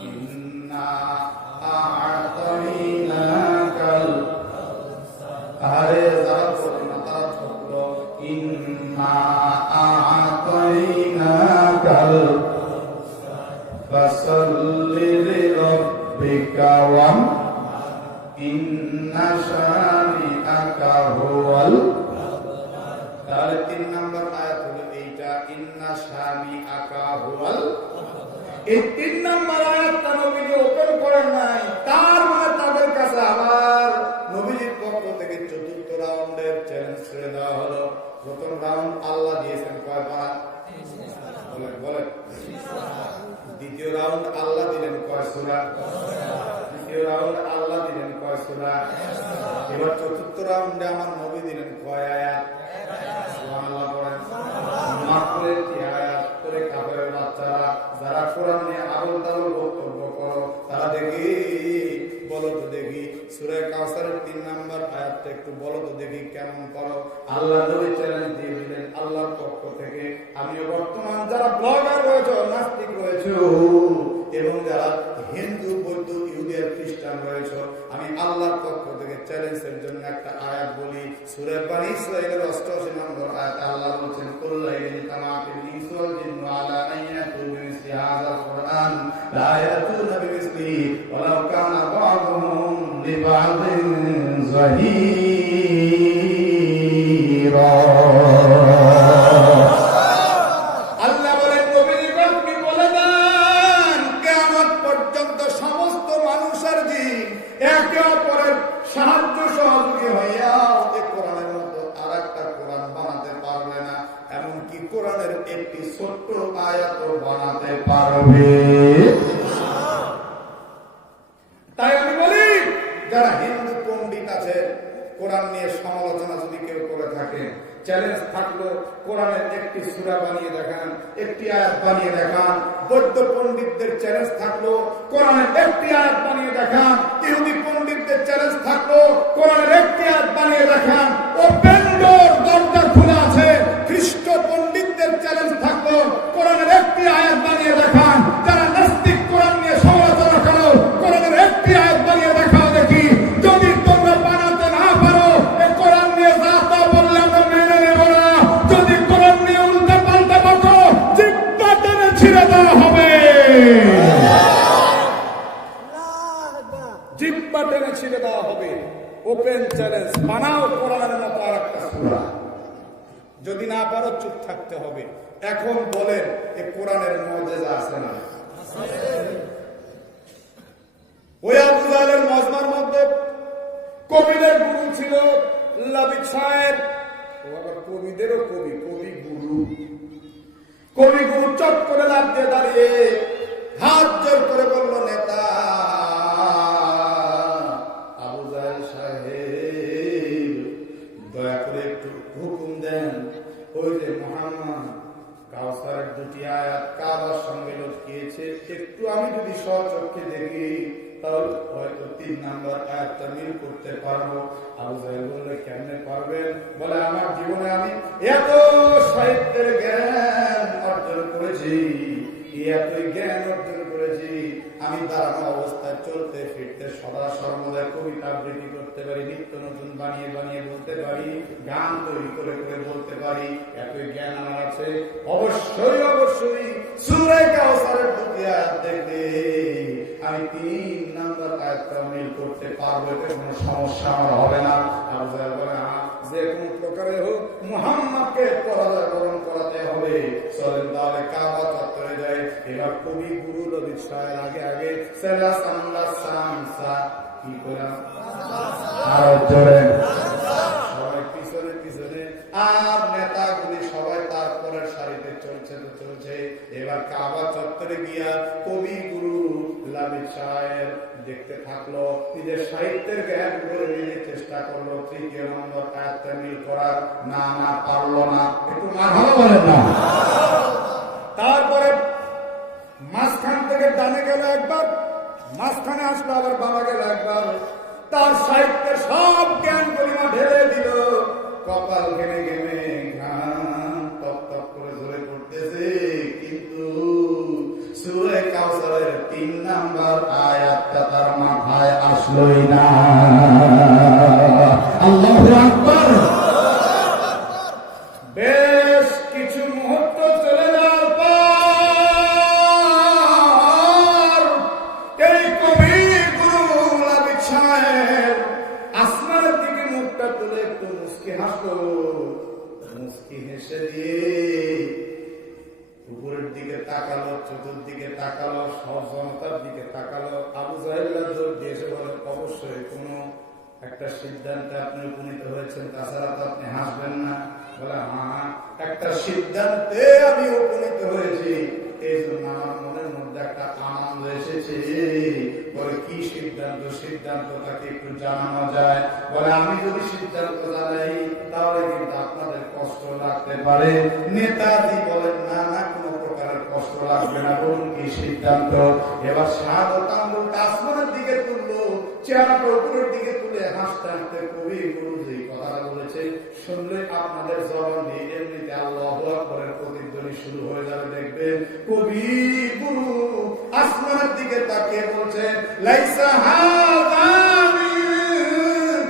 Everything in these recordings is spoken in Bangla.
inna দ্বিতীয় রাউন্ড আল্লাহ দিলেন কয় সূরা? দ্বিতীয় রাউন্ড আল্লাহ দিলেন কয় সূরা? এবার চতুর্থ রাউন্ডে আমার নবী দিলেন কয় আয়াত? পড়েন মাত্র কি করে কাফেরের বাচ্চারা, যারা কোরআন নিয়ে আবল দেখি সূরা কাউসারের তিন নাম্বার আয়াতটা একটু বলো তো দেখি কেমন করো। আল্লাহ নবী চ্যালেঞ্জ দিয়ে দিলেন আল্লাহর পক্ষ থেকে আমিও বর্তমান যারা ব্লগার রয়েছে, নাস্তিক রয়েছে, এবং যারা হিন্দু, বৌদ্ধ, ইহুদিয়ার খ্রিস্টান রয়েছে, আমি আল্লাহর পক্ষ থেকে চ্যালেঞ্জের জন্য একটা আয়াত বলি। সূরা বানি ইসরাঈলের 88 নম্বর আয়াত আল্লাহ Maria. চ্যালেঞ্জ থাকল, কোরআনের একটি সূরা বানিয়ে দেখান, একটি আয়াত বানিয়ে দেখান, বৌদ্ধ পণ্ডিতদের চ্যালেঞ্জ থাকল, কোরআনের একটি আয়াত বানিয়ে দেখান, ইহুদি পণ্ডিতদের চ্যালেঞ্জ থাকল, কোরআনের একটি আয়াত বানিয়ে দেখান ওপেন ডোর দরজা খোলা আছে, খ্রিস্ট পণ্ডিতদের চ্যালেঞ্জ থাকল, কোরআনের একটি আয়াত বানিয়ে দেখান। দেওয়া হবে। ওপেন চ্যালেঞ্জ বানাও কোরআনের মতো আর একটা সূরা। যদি না পারো, চুপ থাকতে হবে। এখন বলেন, এ কোরআনের মজেজা আছে না? ওই আবু জাহেলের মজমার মধ্যে কবিদের গুরু ছিল সাহেব। ও আবার কবিদেরও কবি কবি গুরু। কবি গুরু চট করে লাভ দিয়ে দাঁড়িয়ে হাত জোর করে বলল, নেতা দুটি আয়াত কাবার সঙ্গে লটকিয়েছে একটু আমি যদি সচক্ষে দেখি করতে পারব। পারবেন? বলে, আমার জীবনে আমি অর্জন করেছি জ্ঞান অর্জন করেছি আমি দাঁড়ানো অবস্থায় চলতে ফিরতে সদা সর্বদা কবিতা আবৃত্তি করতে পারি নিত্য নতুন বানিয়ে বানিয়ে বলতে পারি গান তৈরি করে করে বলতে পারি এতই জ্ঞান আমার আছে। অবশ্যই অবশ্যই সুরে কাউসারের আয়াত দেখবে। আমি তিন নাম্বার আয়াতটা মিল করতে পারব এতে কোনো সমস্যা আমার হবে না। আর বলে "হ্যাঁ, যে কোনো প্রকারে হোক, মুহাম্মাদকে পরাজয় বরণ করাতে হবে। কাবা গুরু সাহের আগে আগে। কি করে আর জোরে। সবাই সবাই তারপরের সারিতে চলছে তো চলছে। এবার কাবা চত্বরে গিয়া কবি গুরু লাবিদ সাহেব দেখতে থাকল, নিজের সাহিত্যের জ্ঞান করে নিয়ে চেষ্টা করল, তৃতীয় নম্বর আয়াতটা মিল করার না না পারল না। একটু মারহাবা বলেন না তারপরে মাঝখান থেকে ডানে গেল একবার, মাঝখানে আসলো আবার বাবা গেল একবার। তার সাহিত্যের সব জ্ঞান গরিমা ঢেলে দিল। কপাল ঘেমে ঘাম মাথায় সিদ্ধান্তে আমি উপনীত হয়েছি। এই জন্য আমার মনের মধ্যে একটা আনন্দ এসেছে। বলে, কি সিদ্ধান্ত? সিদ্ধান্ত তাকে একটু জানানো যায়। বলে, আমি যদি সিদ্ধান্ত জানাই, তাহলে কিন্তু আপনাদের কষ্ট লাগতে পারে। নেতাজি বলেন, না না, কোনো প্রকারের কষ্ট লাগবে না। বলুন, কি সিদ্ধান্ত? এবার শাহাদত আঙ্গুলটা আসমানের দিকে তুললো উপরের হাসতে কবি গুরু যে দিকে তাকিয়ে বলছে লাইসা হাদামিন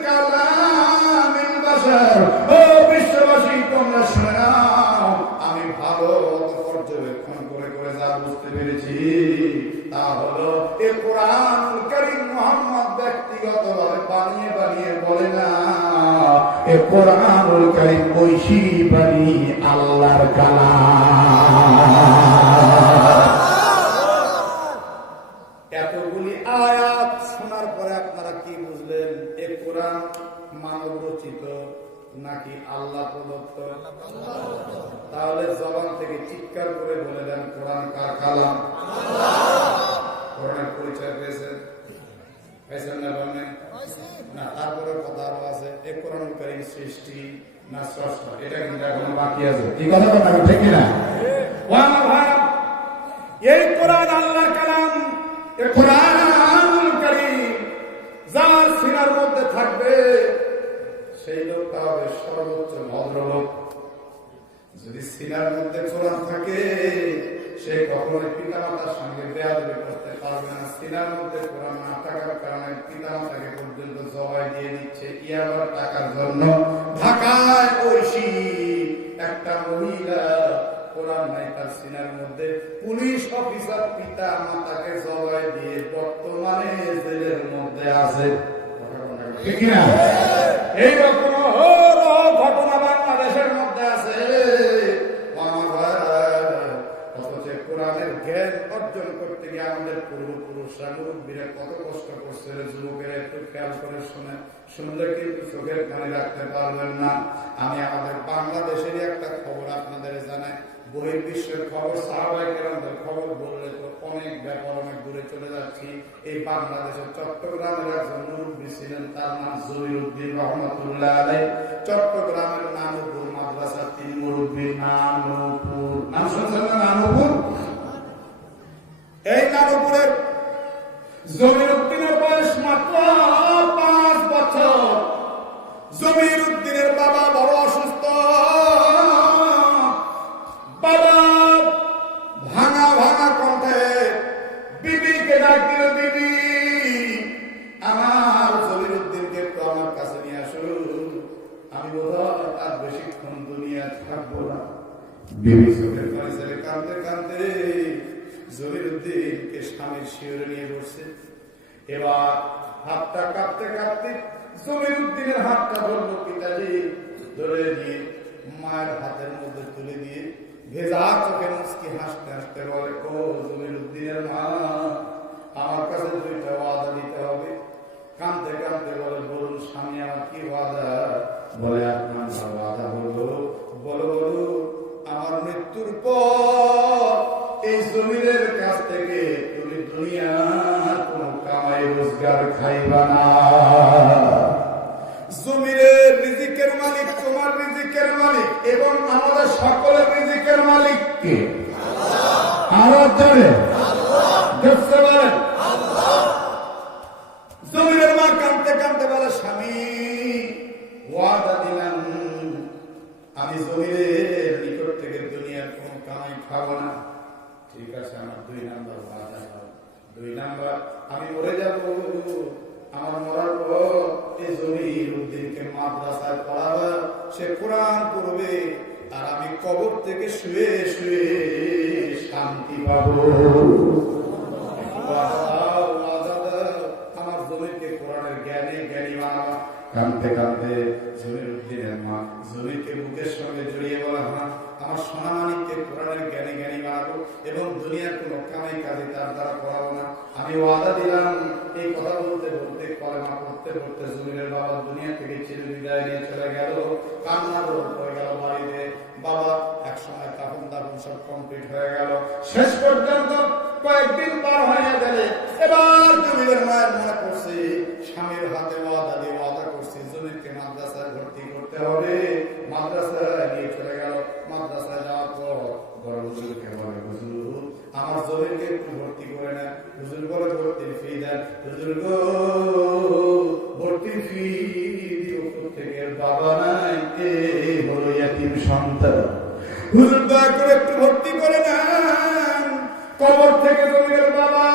কালামিল বাশার। কোরআনুল করিম ঐশী বাণী আল্লাহর কালাম। এতগুলি আয়াত শোনার পরে আপনারা কি বুঝলেন, এ কোরআন মানব রচিত নাকি আল্লাহ প্রদত্ত? তাহলে জবান থেকে চিৎকার করে বলে দেন, কোরআন কার কালাম? পরিচয় পেয়েছেন? না তারপরে কথা কারিম সৃষ্টি না স্রষ্টা এটা কিন্তু বাকি আছে। কি কথা এই কোরআন আল্লাহ কালাম এ কোরআন যার সিনার মধ্যে থাকবে, সেই লোকটা হবে সর্বোচ্চ ভদ্রলোক। যদি সিনার মধ্যে কোরআন থাকে সে কখনোই পিতামাতার সঙ্গে বেয়াদবি করতে পারবে না। সিনার মধ্যে কোরআন না থাকার কারণে পিতামাতাকে পর্যন্ত জবাই দিয়ে দিচ্ছে ইয়াবার টাকার জন্য ঢাকায় ঐশী একটা মহিলা, কোরআন নাই তার সিনার মধ্যে। পুলিশ অফিসার পিতা মাতাকে জবাই দিয়ে বর্তমানে জেলের মধ্যে আছে। ঠিক না আমাদের পূর্বপুরুষরা মুরব্বীরা কত কষ্ট করছে আমি একটা খবর আপনাদের জানাই। বহির্বিশ্বের খবর সাহাবাই খবর বললে তো অনেক ব্যাপার, অনেক দূরে চলে যাচ্ছি। এই বাংলাদেশের চট্টগ্রামের একজন মুরব্বী ছিলেন, তার নাম জহিরুদ্দিন রহমতুল্লাহ আলাই চট্টগ্রামের নানুপুর মাদ্রাসার তিন নাম শুনছেন না? হাতের মধ্যে তুলে দিয়ে ভেজা চোখে মুসকি হাসতে হাসতে বলে, ও জমির উদ্দিনের মা, আমার কাছে দুইটা ওয়াদা দিতে হবে। কানতে কানতে বলে, বলুন স্বামী, আমার কি ওয়াদা? বলে, আপনার যা ওয়াদা হলো, বলো বলো, আমার মৃত্যুর পর এই জমিনের কাছ থেকে তুমি দুনিয়ার কোন কামাই, রোজগার খাইবা না। জমিনের রিজিকের মালিক তোমার রিজিকের মালিক এবং আমাদের সকলের রিজিকের মালিক কে? আমি দুনিয়ার খাব না। ঠিক আছে, আমার দুই নাম্বার দুই নাম্বার, আমি যাব। আমার মরার পর এই জমির উদ্দিনকে মাদ্রাসায় পড়াবে সে কোরআন পড়বে, আর আমি কবর থেকে শুয়ে শুয়ে শান্তি পাবো। সঙ্গে জড়িয়ে জ্ঞানী এবং দুনিয়ার তার দ্বারা করাবো না। আমি ওয়াদা দিলাম, এই কথা বলতে বলতে কলেমা পড়তে বাবা দুনিয়া থেকে নিয়ে চলে গেল। হয়ে গেল বাড়িতে। বাবা এক সময় দাপন সব কমপ্লিট হয়ে গেল। শেষ পর্যন্ত কয়েকদিন পার হয়ে গেলে এবার মায়ের মনে করছে স্বামীর হাতে ওয়াদা দিয়ে ওয়াদা করছে মাদ্রাসায় ভর্তি করতে হবে। মাদ্রাসায় নিয়ে চলে গেল। মাদ্রাসায় যাওয়ার পর বড় বলে আমার জমিকে একটু ভর্তি করে নেন। হুজুর বলে ফি দেন। হুজুর গো দয়া করে একটু ভর্তি করে নেন। কবর থেকে জমির বাবা।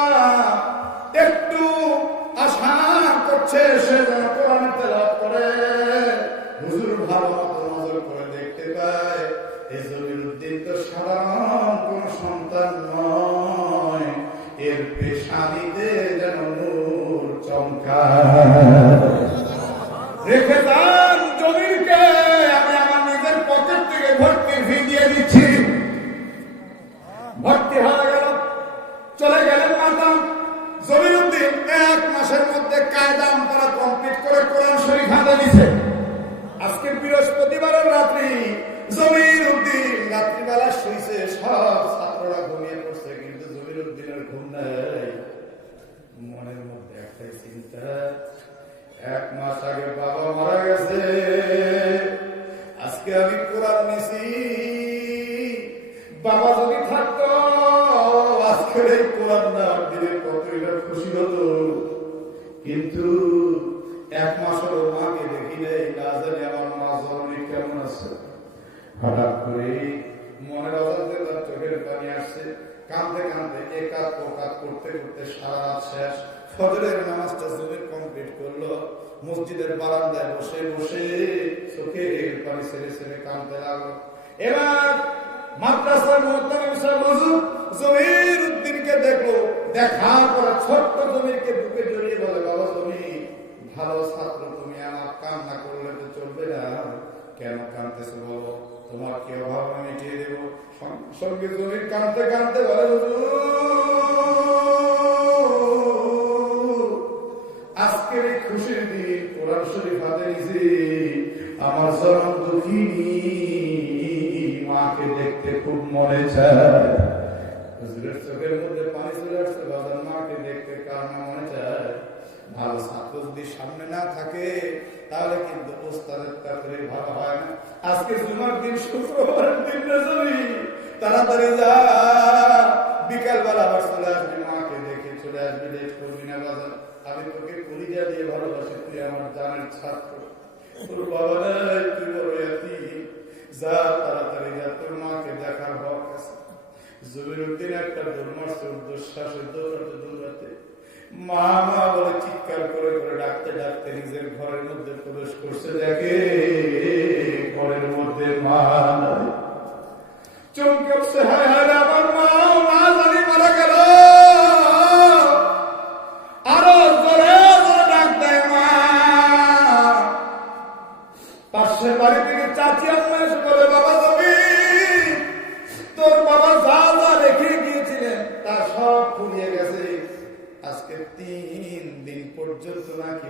নাই মনের মধ্যে একটাই চিন্তা, এক মাস আগে বাবা মারা গেছে, আজকে আমি কোরআন নিছি। বাবা যদি থাকতো, আজকের এই কোরআন না দিলে কতই খুশি হতো। কিন্তু এক মাস হলো মাকে দেখি নাই, না জানি আমার মা জননী কেমন আছে। হঠাৎ করে মনের অজান্তে তার চোখের পানি আসছে। কাঁদতে কাঁদতে একাত ওকাত করতে করতে সারা রাত শেষ। ফজরের নামাজটা জমির কমপ্লিট করল। মসজিদের বারান্দায় বসে বসে চোখের পানি ছেড়ে ছেড়ে কাঁদতে লাগল। এবার মাদ্রাসার মহত্তম তোমার অভাব মিটিয়ে দেবো। সঙ্গে কানতে বলে হুজুর, আজকের এই খুশির দিন কোরআন শরীফ হাতে নিছি আমার জনম দুঃখিনী মাকে দেখতে খুব মনে চায়। চোখের মধ্যে পানি চলে আসছে বাজার মাকে দেখতে কার মনে চায়। ভালো ছাত্র যদি সামনে না থাকে তাহলে কিন্তু ওস্তাদের তারপরে ভালো হয় না। আজকে জুমার দিন, শুক্রবারের দিন রেজবি তাড়াতাড়ি যা বিকাল বেলা আবার চলে আসবি, মাকে দেখে চলে আসবি লেট করবি না বাজার। আমি তোকে কলিজা দিয়ে ভালোবাসি, তুই আমার জানের ছাত্র। তোর বাবা নাই, তুই বড় এতিম। যা, তাড়াতাড়ি যা, তোর মাকে দেখার হক আছে। জমির উদ্দিন একটা দুর্মাসে উর্ধ্বশ্বাসে দৌড়াতে দৌড়াতে মা মা বলে চিৎকার করে করে ডাকতে ডাকতে নিজের ঘরের মধ্যে প্রবেশ করছে, দেখে ঘরের মধ্যে মা নাই। চমকে উঠছে, হায় হায় আমার মা মা আরও জোরে জোরে ডাক দেয় মা। পাশের বাড়ি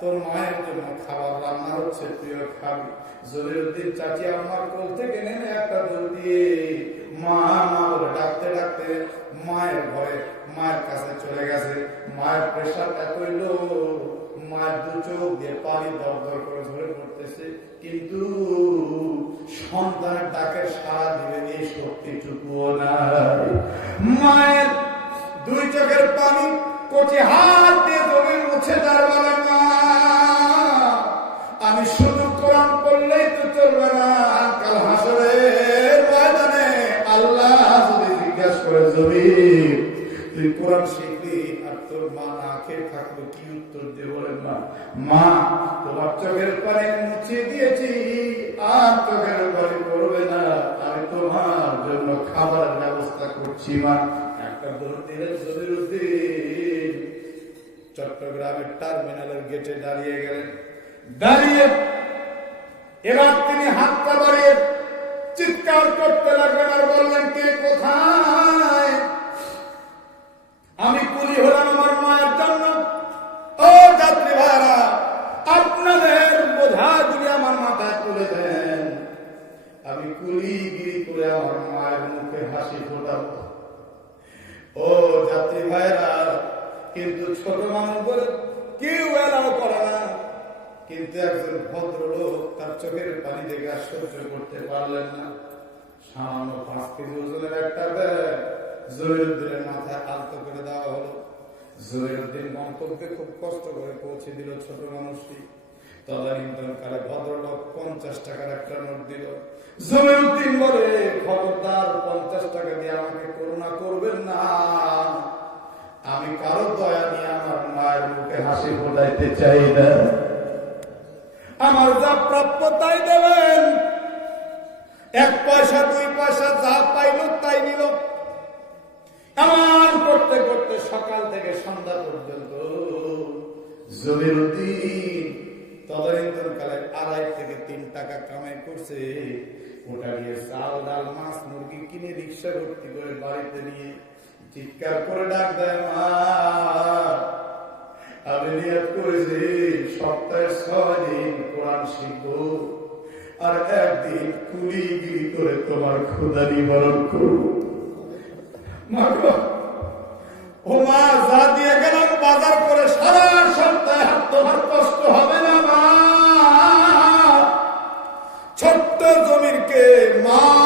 তোর মায়ের জন্য খাবার রান্না হচ্ছে তুইও খাবি জলিরুদ্দিন চাচি আমার কোল থেকে নেমে একটা দৌড় দিয়ে মা মা বলে ডাকতে ডাকতে মায়ের ঘরে, মায়ের কাছে চলে গেছে। মায়ের প্রেশার এতই লো, মায়ের দু চোখ দিয়ে পানি দর দর করে ঝরে পড়তেছে। কিন্তু সন্তানের ডাকের সারা দিবে এই শক্তিটুকুও নাই। মায়ের দুই চোখের পানি কচি হাত দিয়ে জমি মুছে তার বলে মা চলবে না। কাল হাসরের ময়দানে আল্লাহ যদি জিজ্ঞাসা করে জমি তুই কোরআন শিখলি? আর তোর মা না খেয়ে থাকল, কি উত্তর দিয়ে বলেন মা? তোমার চোখের পানি মুছিয়ে দিয়েছি, আর চোখের পানি পড়বে না। আমি তোমার জন্য খাবার ব্যবস্থা করছি, মা। একটা দৌড় দিলেন জমিরুদ্দিন। চট্টগ্রামের টার্মিনালের গেটে দাঁড়িয়ে গেলেন। দাঁড়িয়ে এবার তিনি হাতটা বাড়িয়ে চিৎকার করতে লাগলেন আর বললেন, কে কোথায়? আমি কুলি হলাম আমার মায়ের জন্য। ও যাত্রী ভাইরা, আপনাদের বোঝা যদি আমার মাথায় তুলে দেন, আমি কুলিগিরি করে আমার মায়ের মুখে হাসি ফোটাবো। ও যাত্রী ভাইরা, কিন্তু ছোট মানুষ বলে কেউ এলাও করে না। কিন্তু একজন ভদ্রলোক তার চোখের পানি দেখে সহ্য করতে পারলেন না। সামান্য পাঁচ কেজি ওজনের একটা ব্যাগ মাথায় আলতো করে দেওয়া হলো। জহিরুদ্দিন গন্তব্যে খুব কষ্ট করে পৌঁছে দিল ছোট মানুষটি। তদানীন্তনকালে ভদ্রলোক পঞ্চাশ টাকার একটা নোট দিল। জমিরুদ্দিন বলে, খবরদার, পঞ্চাশ টাকা দিয়ে আমাকে করুণা করবেন না। আমি কারও দয়া নিয়ে আমার মায়ের মুখে হাসি ফোটাইতে চাই না। আমার যা প্রাপ্য তাই দেবেন। এক পয়সা, দুই পয়সা যা পাইল তাই নিল। এমন করতে করতে সকাল থেকে সন্ধ্যা পর্যন্ত তদানীন্তন কালে আড়াই থেকে তিন টাকা কামাই করছে। ওটা দিয়ে চাল, ডাল, মাছ, মুরগি কিনে রিক্সা ভর্তি করে বাড়িতে নিয়ে চিৎকার করে ডাক দেয় মা। আমি নিয়ত করেছি সপ্তাহে ছয় দিন কোরআন আর একদিন কুলিগিরি করে তোমার নিবারণ করব। ও মা যা দিয়ে গেলাম বাজার করে সারা সপ্তাহে তোমার কষ্ট হবে না মা। ছোট্ট জমিরকে মা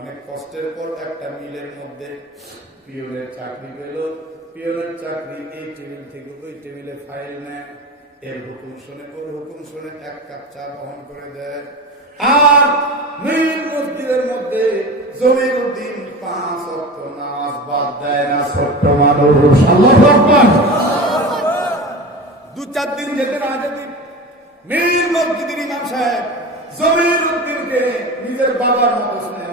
অনেক কষ্টের পর একটা মিলের মধ্যে পিওনের চাকরি পেল। পিওনের চাকরি এই টেবিল থেকে ওই টেবিলে ফাইল নেয়, এর হুকুম শুনে, ওর হুকুম শুনে এক কাপ চা বহন করে দেয়। আর মিল মসজিদের মধ্যে জমির উদ্দিন পাঁচ নামাজ বাদ দেয় না, ছোট্ট মানুষ। দু চার দিন যেতে না যেতে মীর মসজিদের ইমাম সাহেব জমির উদ্দিনকে নিজের বাবার মতো স্নেহ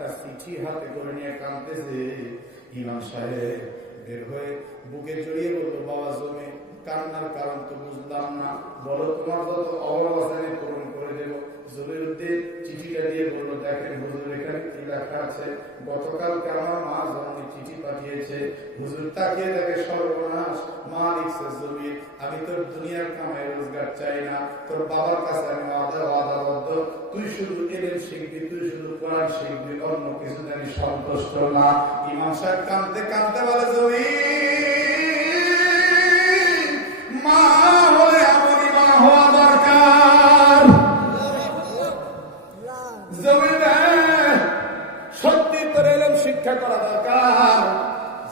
একটা চিঠি হাতে করে নিয়ে কাঁদতেছে। ইমাম সাহেব বের হয়ে বুকে জড়িয়ে বলল, বাবা, জমি কান্নার কারণ তো বুঝলাম না। বলো, তোমার যত অভাব পূরণ করে দেবো? মা চিঠি পাঠিয়েছে। দেখে সর্বনাশ। মা জমি, আমি তোর দুনিয়ার কামাই রোজগার চাই না। তোর বাবার কাছে আমি তুই শুধু এলেন শিখবি, তুই কোরআন শিখবি অন্য কিছু আমি সন্তুষ্ট না। ইমাম সাহেব কাঁদতে কাঁদতে বলে জমি মা হলে এমনই মা হওয়া দরকার। জমিন সত্যি তোর এলম শিক্ষা করা দরকার।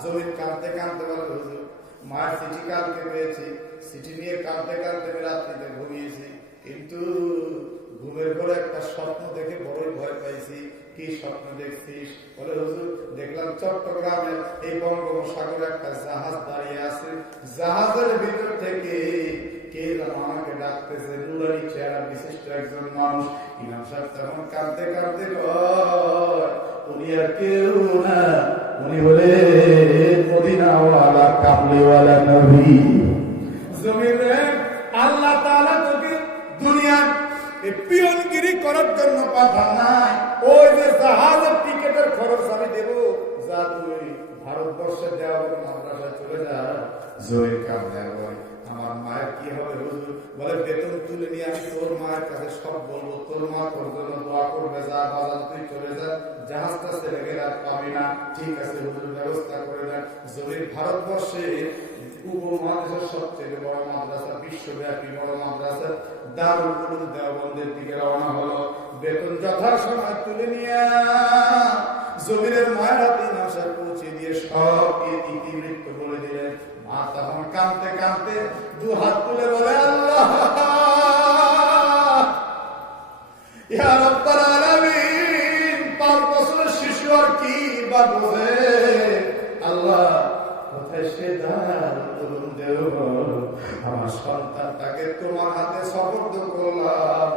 জমিন কাঁদতে কাঁদতে বলে, হুজুর, মায়ের চিঠি কালকে পেয়েছি। চিঠি নিয়ে কাঁদতে কাঁদতে রাত্রিতে ঘুমিয়েছি। কিন্তু ঘুমের পরে একটা স্বপ্ন দেখে বড়ই ভয় পাইছি, কি স্বপ্ন দেখছিস? বলে, হুজুর, দেখলাম চট্টগ্রামে এই বঙ্গোপসাগরে একটা জাহাজ দাঁড়িয়ে আছে। জাহাজের ভিতর থেকে কে আল্লাহ তোকে দুনিয়ার পিয়নগিরি করার জন্য পাঠান নাই। ওই যে জাহাজ টিকেটের খরচ আমি দেব। যা তুই ভারতবর্ষে দেওয়া মাদ্রাসায় চলে যা। জয়ের কাম দেওয়া আমার মায়ের কি হবে? হুজুর বলে, বেতন তুলে নিয়ে আমি তোর মায়ের কাছে সব বলব। তোর মা তোর জন্য দোয়া করবে, যা বাজার তুই চলে যা। জাহাজটা ছেড়ে গেলে আর পাবি না। ঠিক আছে, হুজুর, ব্যবস্থা করে দেন। জমির ভারতবর্ষে উপমহাদেশের সবচেয়ে বড় মাদ্রাসা, বিশ্বব্যাপী বড় মাদ্রাসা, দারুল উলুম দেওবন্দের দিকে রওনা হলো। বেতন যথাসময় তুলে নিয়ে জমিনের মায়ের হাতে পৌঁছে দিয়ে সব ইতিবৃত্ত মা তখন কাঁদতে কাঁদতে দু হাত তুলে বলে, আল্লাহ! ইয়া আলামিন, পাঁচ বছরের শিশু আর কি বা বোঝে? আল্লাহ, কোথায় সে আমার সন্তানটাকে তোমার হাতে সবর্দ করলাম।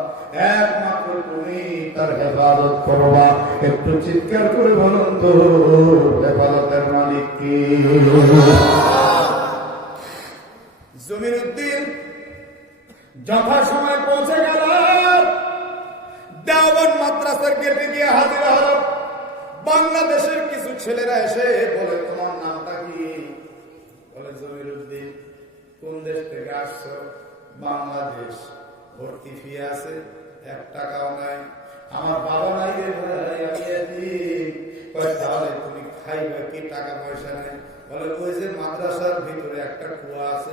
একমাত্র তুমি তার হেফাজত করবা। একটু চিৎকার করে বলুন তো, হেফাজতের মালিক কি জমির উদ্দিন যথাসময় পৌঁছে গেল দেওয়ান মাদ্রাসার গেটে গিয়ে হাজির হল বাংলাদেশের কিছু ছেলেরা এসে বলে, তোমার নামটা কি? বলে জমির উদ্দিন কোন দেশ থেকে আসছো? বাংলাদেশ। ভর্তি ফি আছে, এক টাকাও নাই। আমার বাবা নাই তাহলে তুমি খাইবে কি? টাকা পয়সা নেই? বলে, ওই যে মাদ্রাসার ভিতরে একটা কুয়া আছে